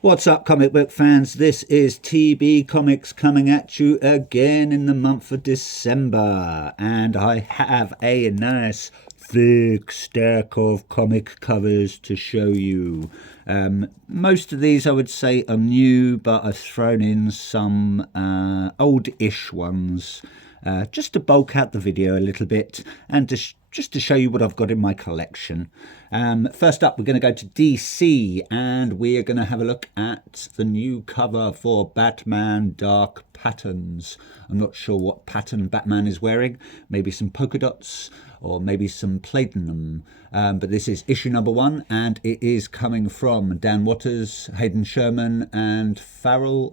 What's up, comic book fans? This is TB Comics coming at you again in the month of December, and I have a nice thick stack of comic covers to show you. Most of these I would say are new, but I've thrown in some old-ish ones just to bulk out the video a little bit and just to show you what I've got in my collection. First up, we're going to go to DC and we're going to have a look at the new cover for Batman Dark Patterns. I'm not sure what pattern Batman is wearing, maybe some polka dots or maybe some platinum. But this is issue number 1 and it is coming from Dan Watters, Hayden Sherman and Farrell.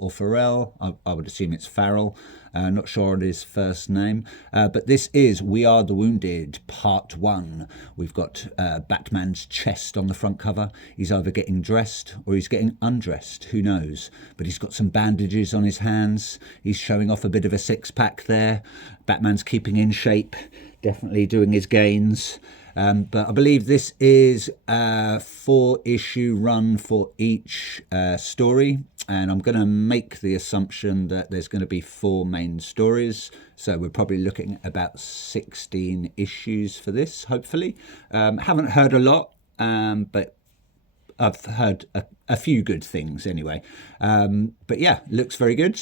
I would assume it's Farrell. Not sure on his first name, but this is We Are the Wounded, Part 1. We've got Batman's chest on the front cover. He's either getting dressed or he's getting undressed, who knows. But he's got some bandages on his hands. He's showing off a bit of a six-pack there. Batman's keeping in shape, definitely doing his gains. But I believe this is a 4-issue run for each story, and I'm going to make the assumption that there's going to be 4 main stories, so we're probably looking at about 16 issues for this, hopefully. Haven't heard a lot, but I've heard a few good things anyway. But yeah, looks very good.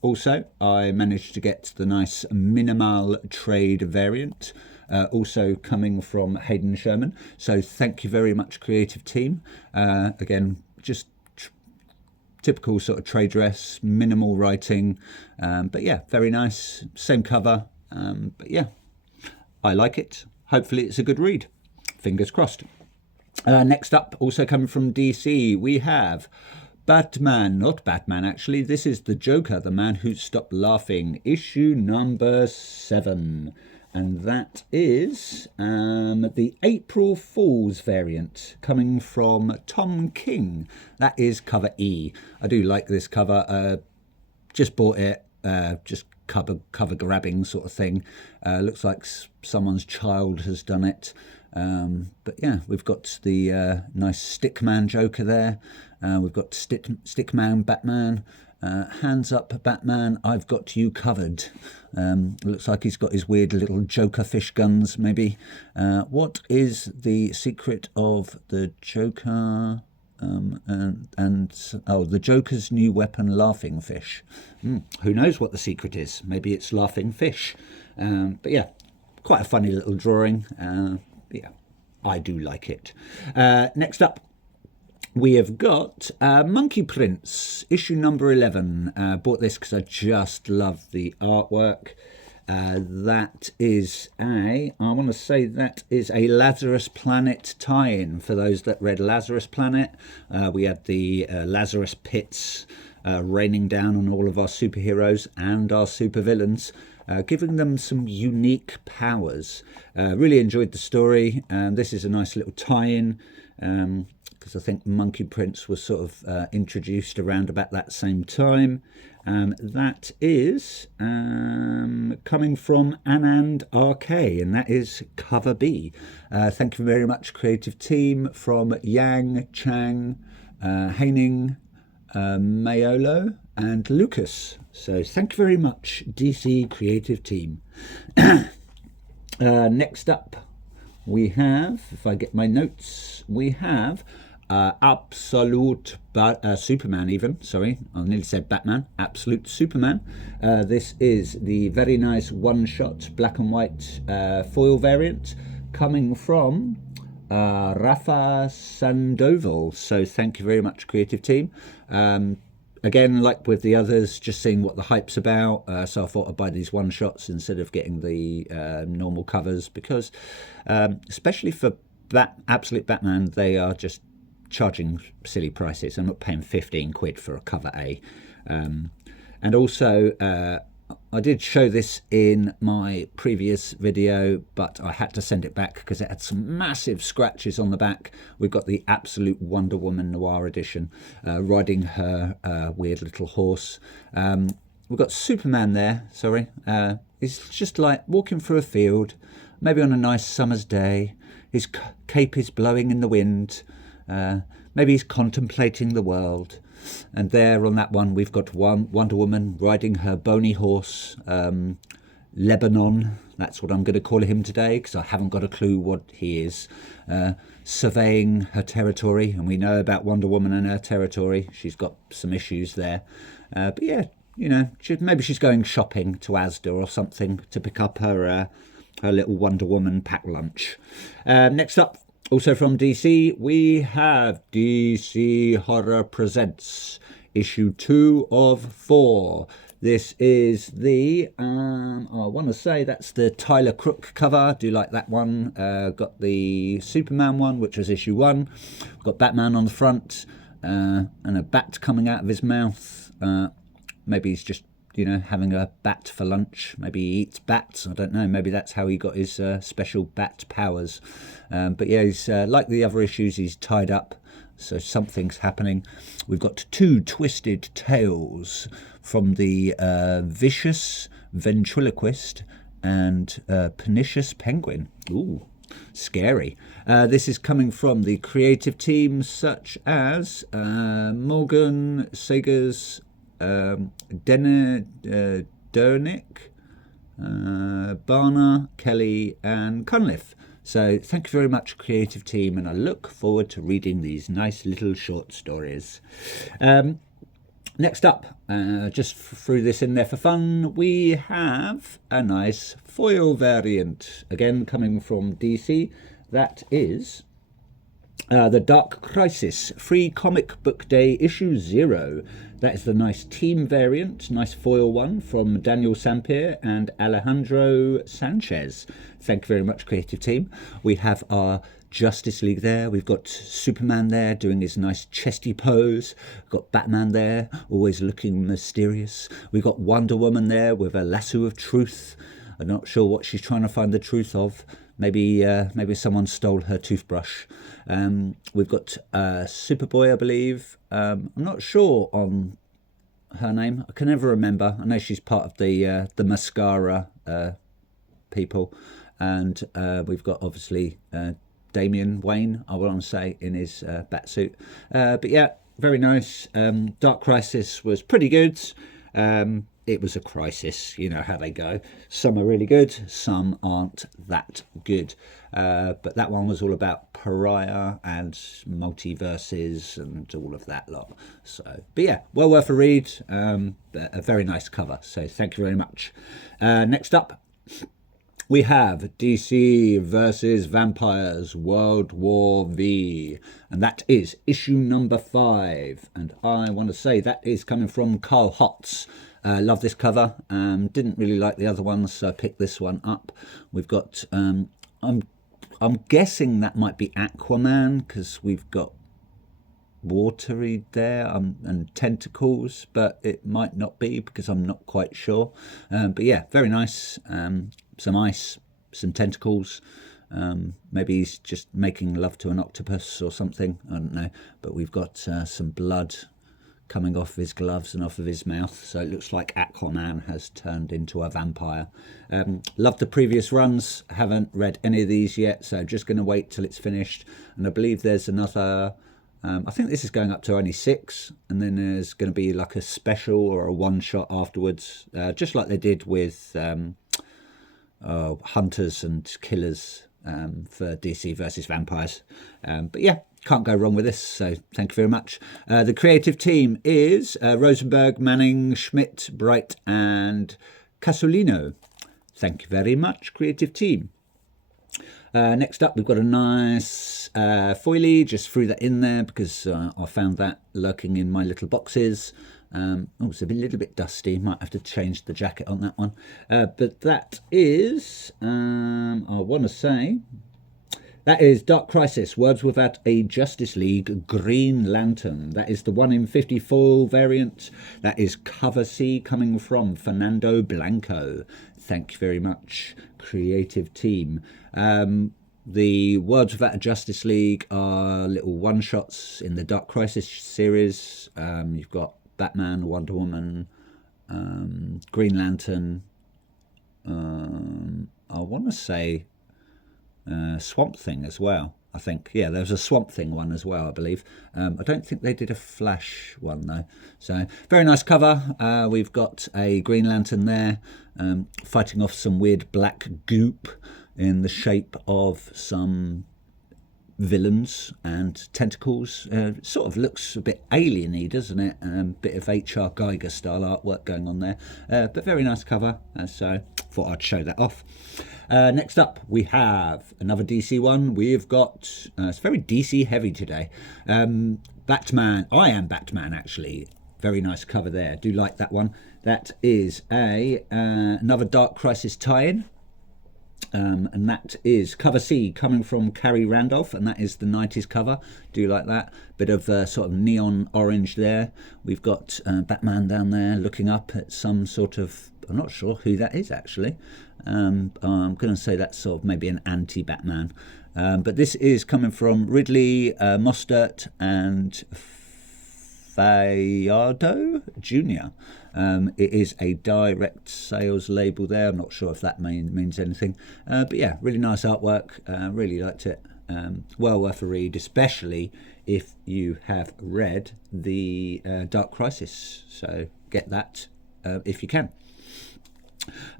Also, I managed to get the nice minimal trade variant, also coming from Hayden Sherman. So thank you very much, creative team. Again, just typical sort of trade dress, minimal writing, but yeah, very nice. Same cover, but yeah, I like it. Hopefully it's a good read. Fingers crossed. Next up, also coming from DC, we have not Batman actually, this is The Joker, The Man Who Stopped Laughing, issue number 7. And that is the April Fool's variant coming from Tom King. That is cover E. I do like this cover. Just bought it, just cover grabbing sort of thing. Looks like someone's child has done it. But yeah, we've got the nice Stickman Joker there. We've got Stickman Batman. Hands up, Batman, I've got you covered. Looks like he's got his weird little Joker fish guns, maybe. What is the secret of the Joker? The Joker's new weapon, laughing fish. Who knows what the secret is? Maybe it's laughing fish. But yeah, quite a funny little drawing. Yeah, I do like it. Next up, we have got Monkey Prince, issue number 11. Bought this because I just love the artwork. That is I want to say that is a Lazarus Planet tie-in. For those that read Lazarus Planet, we had the Lazarus Pits raining down on all of our superheroes and our supervillains, giving them some unique powers. Really enjoyed the story. This is a nice little tie-in, because I think Monkey Prince was sort of introduced around about that same time. That is coming from Anand RK, and that is cover B. Thank you very much, creative team, from Yang, Chang, Haining, Mayolo and Lucas. So thank you very much, DC creative team. Next up, we have, if I get my notes, we have Absolute Superman even. Sorry, I nearly said Batman. Absolute Superman. This is the very nice one-shot black and white foil variant coming from Rafa Sandoval. So thank you very much, creative team. Again, like with the others, just seeing what the hype's about. So I thought I'd buy these one-shots instead of getting the normal covers, because especially for Absolute Batman, they are just charging silly prices. I'm not paying 15 quid for a cover A. And also, I did show this in my previous video, but I had to send it back because it had some massive scratches on the back. We've got the Absolute Wonder Woman Noir edition, riding her weird little horse. We've got Superman there, sorry. He's just like walking through a field, maybe on a nice summer's day. His cape is blowing in the wind. maybe he's contemplating the world. And there on that one, we've got Wonder Woman riding her bony horse, Lebanon. That's what I'm going to call him today, because I haven't got a clue what he is. Surveying her territory, and we know about Wonder Woman and her territory. She's got some issues there. But yeah, maybe she's going shopping to Asda or something to pick up her little Wonder Woman packed lunch. Next up, also from DC, we have DC Horror Presents, issue 2 of 4. This is the, I want to say that's the Tyler Crook cover. I do like that one. Got the Superman one, which was issue 1. Got Batman on the front and a bat coming out of his mouth. Maybe he's just, having a bat for lunch. Maybe he eats bats. I don't know. Maybe that's how he got his special bat powers. But yeah, he's like the other issues, he's tied up. So something's happening. We've got 2 twisted tales from the Vicious Ventriloquist and Pernicious Penguin. Ooh, scary. This is coming from the creative teams such as Morgan Sagers, Dernick, Barner, Kelly and Cunliffe. So thank you very much, creative team, and I look forward to reading these nice little short stories. Next up, just threw this in there for fun, we have a nice foil variant, again coming from DC. That is The Dark Crisis, Free Comic Book Day, issue 0. That is the nice team variant, nice foil one from Daniel Sampere and Alejandro Sanchez. Thank you very much, creative team. We have our Justice League there. We've got Superman there doing his nice chesty pose. We've got Batman there, always looking mysterious. We've got Wonder Woman there with a lasso of truth. I'm not sure what she's trying to find the truth of. Maybe someone stole her toothbrush. We've got Superboy, I believe. I'm not sure on her name. I can never remember. I know she's part of the mascara people. And we've got, obviously, Damian Wayne, I want to say, in his bat suit. But yeah, very nice. Dark Crisis was pretty good. It was a crisis, you know how they go. Some are really good, some aren't that good. But that one was all about Pariah and multiverses and all of that lot. So, but yeah, well worth a read. A very nice cover. So thank you very much. Next up, we have DC versus Vampires World War V, and that is issue number 5. And I want to say that is coming from Carl Hotz. Love this cover. Didn't really like the other ones, so I picked this one up. We've got, I'm guessing that might be Aquaman, because we've got watery there and tentacles, but it might not be because I'm not quite sure. But yeah, very nice. Some ice, some tentacles. Maybe he's just making love to an octopus or something. I don't know. But we've got some blood coming off his gloves and off of his mouth. So it looks like Aquaman has turned into a vampire. Loved the previous runs. Haven't read any of these yet. So just going to wait till it's finished. And I believe there's another... I think this is going up to only 6, and then there's going to be like a special or a one-shot afterwards, just like they did with Hunters and Killers for DC versus Vampires. But yeah, can't go wrong with this, so thank you very much. The creative team is Rosenberg, Manning, Schmidt, Bright and Casolino. Thank you very much, creative team. Next up, we've got a nice foilie. Just threw that in there because I found that lurking in my little boxes. It's a little bit dusty. Might have to change the jacket on that one. But that is, I want to say, that is Dark Crisis, Words Without a Justice League, Green Lantern. That is the 1 in 50 foil variant. That is cover C, coming from Fernando Blanco. Thank you very much, creative team. The Words Without a Justice League are little one-shots in the Dark Crisis series. You've got Batman, Wonder Woman, Green Lantern, I want to say Swamp Thing as well. I think. Yeah, there was a Swamp Thing one as well, I believe. I don't think they did a Flash one though. So very nice cover. We've got a Green Lantern there, fighting off some weird black goop in the shape of some villains and tentacles. Sort of looks a bit alien-y, doesn't it? Bit of H.R. Geiger style artwork going on there, but very nice cover, so thought I'd show that off. Next up we have another DC one. We've got it's very DC heavy today. Batman. I Am Batman, actually. Very nice cover there. Do like that one. That is another Dark Crisis tie-in. And that is cover C, coming from Carrie Randolph, and that is the 90s cover. Do like that. Bit of sort of neon orange there. We've got Batman down there looking up at some sort of, I'm not sure who that is actually. I'm going to say that's sort of maybe an anti-Batman. But this is coming from Ridley Mostert and Fajardo Jr. It is a direct sales label there. I'm not sure if that means anything. But yeah, really nice artwork. Really liked it. Well worth a read, especially if you have read the Dark Crisis. So get that if you can.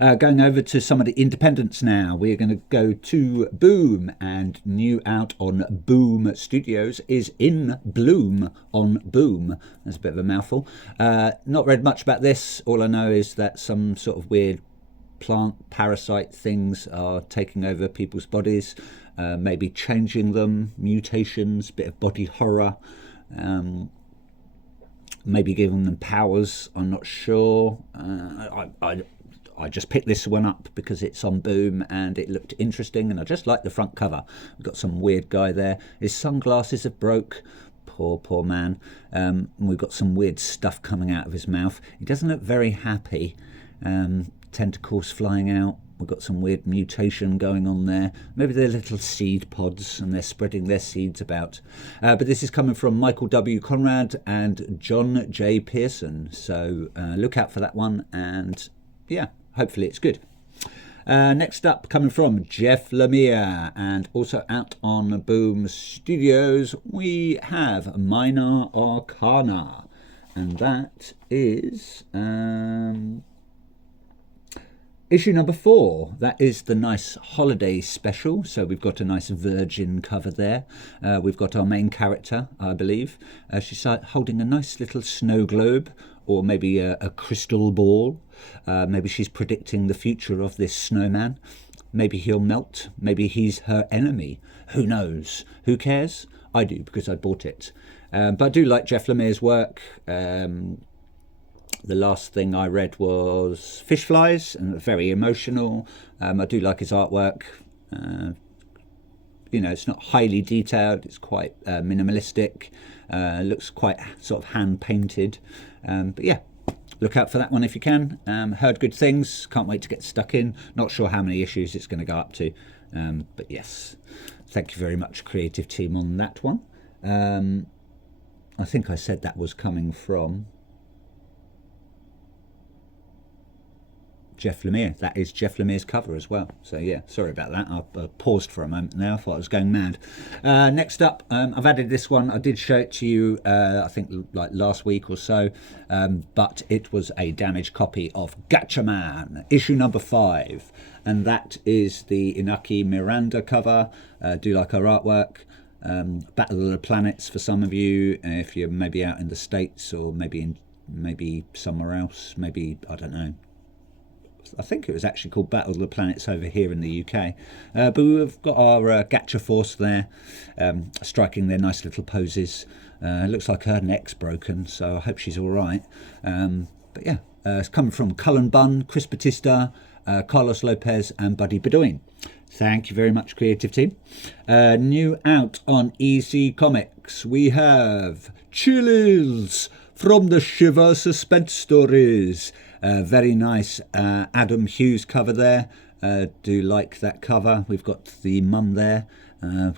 Going over to some of the independents now. We're going to go to Boom, and new out on Boom Studios is In Bloom on Boom. That's a bit of a mouthful. Not read much about this. All I know is that some sort of weird plant parasite things are taking over people's bodies, maybe changing them, mutations, bit of body horror, maybe giving them powers. I'm not sure. I just picked this one up because it's on Boom and it looked interesting, and I just like the front cover. We've got some weird guy there. His sunglasses have broke. Poor man. And we've got some weird stuff coming out of his mouth. He doesn't look very happy. Tentacles flying out. We've got some weird mutation going on there. Maybe they're little seed pods and they're spreading their seeds about. But this is coming from Michael W. Conrad and John J. Pearson. So look out for that one, and yeah, hopefully it's good. Next up, coming from Jeff Lemire and also out on Boom Studios, we have Minor Arcana, and that is issue number 4. That is the nice holiday special. So we've got a nice Virgin cover there. We've got our main character, I believe. She's holding a nice little snow globe, or maybe a crystal ball. Maybe she's predicting the future of this snowman. Maybe he'll melt. Maybe he's her enemy. Who knows? Who cares? I do, because I bought it. But I do like Jeff Lemire's work. The last thing I read was Fish Flies, and very emotional. I do like his artwork. It's not highly detailed. It's quite minimalistic. Looks quite sort of hand painted. But yeah, look out for that one if you can. Heard good things. Can't wait to get stuck in. Not sure how many issues it's going to go up to. But yes, thank you very much, creative team, on that one. I think I said that was coming from Jeff Lemire. That is Jeff Lemire's cover as well. So yeah, sorry about that. I paused for a moment there. I thought I was going mad. Next up, I've added this one. I did show it to you, I think like last week or so, but it was a damaged copy of Gatchaman, issue number 5. And that is the Inaki Miranda cover. Do like her artwork. Battle of the Planets for some of you, if you're maybe out in the States, or maybe somewhere else. Maybe, I don't know. I think it was actually called Battle of the Planets over here in the UK. But we've got our Gacha Force there, striking their nice little poses. It looks like her neck's broken, so I hope she's all right. But yeah, it's coming from Cullen Bunn, Chris Batista, Carlos Lopez and Buddy Bedoin. Thank you very much, creative team. New out on EC Comics, we have Chills from the Shiver Suspense Stories. Very nice Adam Hughes cover there. Do like that cover. We've got the mum there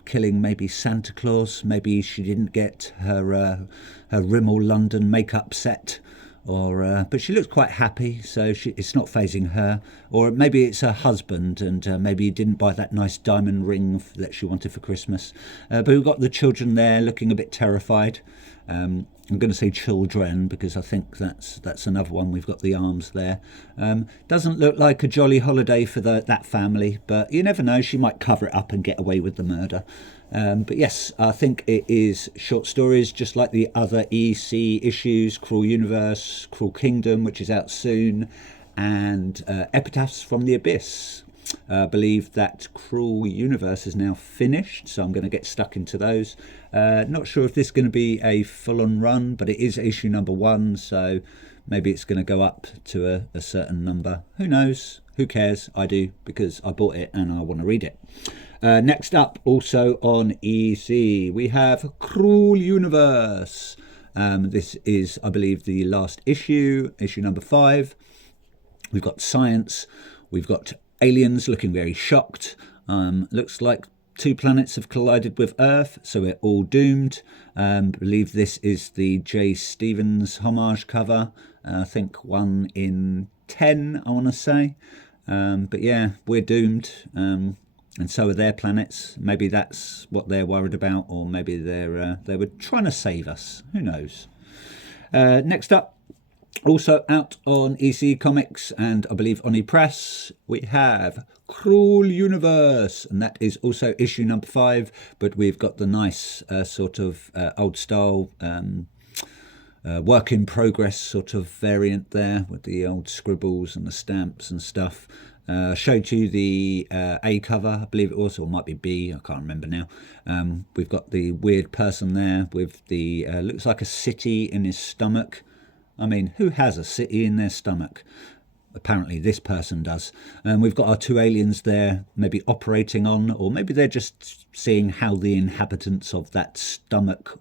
killing maybe Santa Claus. Maybe she didn't get her Rimmel London makeup set or but she looks quite happy, so it's not phasing her. Or maybe it's her husband, and maybe he didn't buy that nice diamond ring that she wanted for Christmas. But we've got the children there looking a bit terrified. I'm going to say children because I think that's another one. We've got the arms there. Doesn't look like a jolly holiday for that family, but you never know. She might cover it up and get away with the murder. But yes, I think it is short stories, just like the other EC issues, Cruel Universe, Cruel Kingdom, which is out soon, and Epitaphs from the Abyss. I believe that Cruel Universe is now finished, so I'm going to get stuck into those. Not sure if this is going to be a full-on run, but it is issue number 1, so maybe it's going to go up to a certain number. Who knows? Who cares? I do, because I bought it and I want to read it. Next up, also on EC, we have Cruel Universe. This is, I believe, the last issue number 5. We've got science. We've got aliens looking very shocked. Looks like 2 planets have collided with Earth, so we're all doomed. I believe this is the J. Stevens homage cover. I think 1 in 10, I want to say. But yeah, we're doomed. And so are their planets. Maybe that's what they're worried about, or maybe they were trying to save us. Who knows? Next up, also out on EC Comics and I believe Oni Press, we have Cruel Universe, and that is also issue number 5, but we've got the nice sort of old style work in progress sort of variant there with the old scribbles and the stamps and stuff. Showed you the A cover, I believe it was, or it might be B, I can't remember now. We've got the weird person there with the looks like a city in his stomach. I mean, who has a city in their stomach? Apparently this person does. We've got our 2 aliens there, maybe operating on, or maybe they're just seeing how the inhabitants of that stomach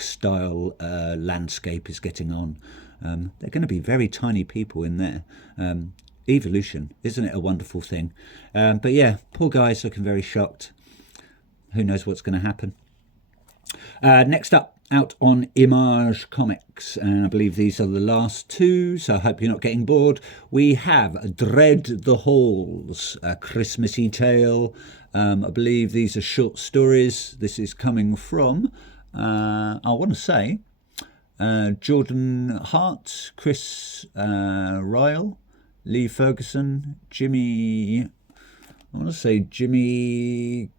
style landscape is getting on. They're going to be very tiny people in there. Evolution, isn't it a wonderful thing? But yeah, poor guy's looking very shocked. Who knows what's going to happen? Next up, out on Image Comics, and I believe these are the last 2, so I hope you're not getting bored. We have Dread the Halls, a Christmassy tale. I believe these are short stories. This is coming from, I want to say, Jordan Hart, Chris Ryle, Lee Ferguson, Jimmy, I want to say Jimmy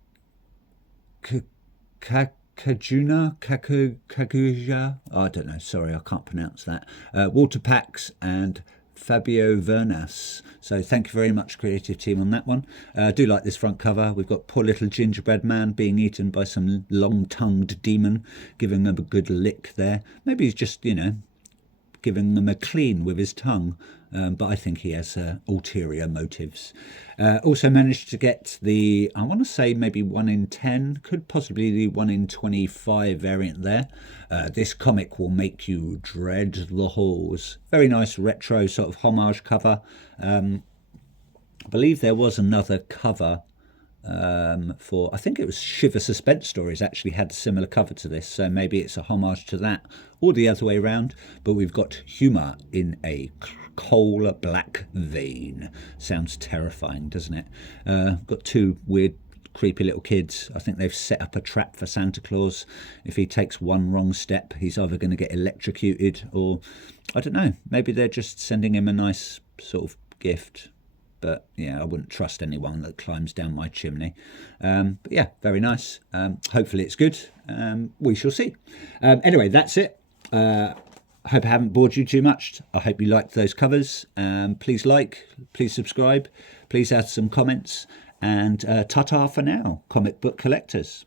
Kakuja, I don't know, sorry, I can't pronounce that. Walter Pax and Fabio Vernas. So thank you very much, creative team, on that one. I do like this front cover. We've got poor little gingerbread man being eaten by some long-tongued demon, giving them a good lick there. Maybe he's just, giving them a clean with his tongue. But I think he has ulterior motives. Also managed to get the, I want to say maybe 1 in 10, could possibly the 1 in 25 variant there. This comic will make you dread the halls. Very nice retro sort of homage cover. I believe there was another cover for, I think it was Shiver Suspense Stories actually had a similar cover to this, so maybe it's a homage to that, or the other way around. But we've got humour in a coal black vein. Sounds terrifying, doesn't it? Got 2 weird creepy little kids. I think they've set up a trap for Santa Claus. If he takes one wrong step, he's either going to get electrocuted, or I don't know, maybe they're just sending him a nice sort of gift. But yeah, I wouldn't trust anyone that climbs down my chimney. But yeah, very nice. Hopefully it's good. We shall see. Anyway, that's it. I hope I haven't bored you too much. I hope you liked those covers. Please like, please subscribe, please add some comments, and ta-ta for now, comic book collectors.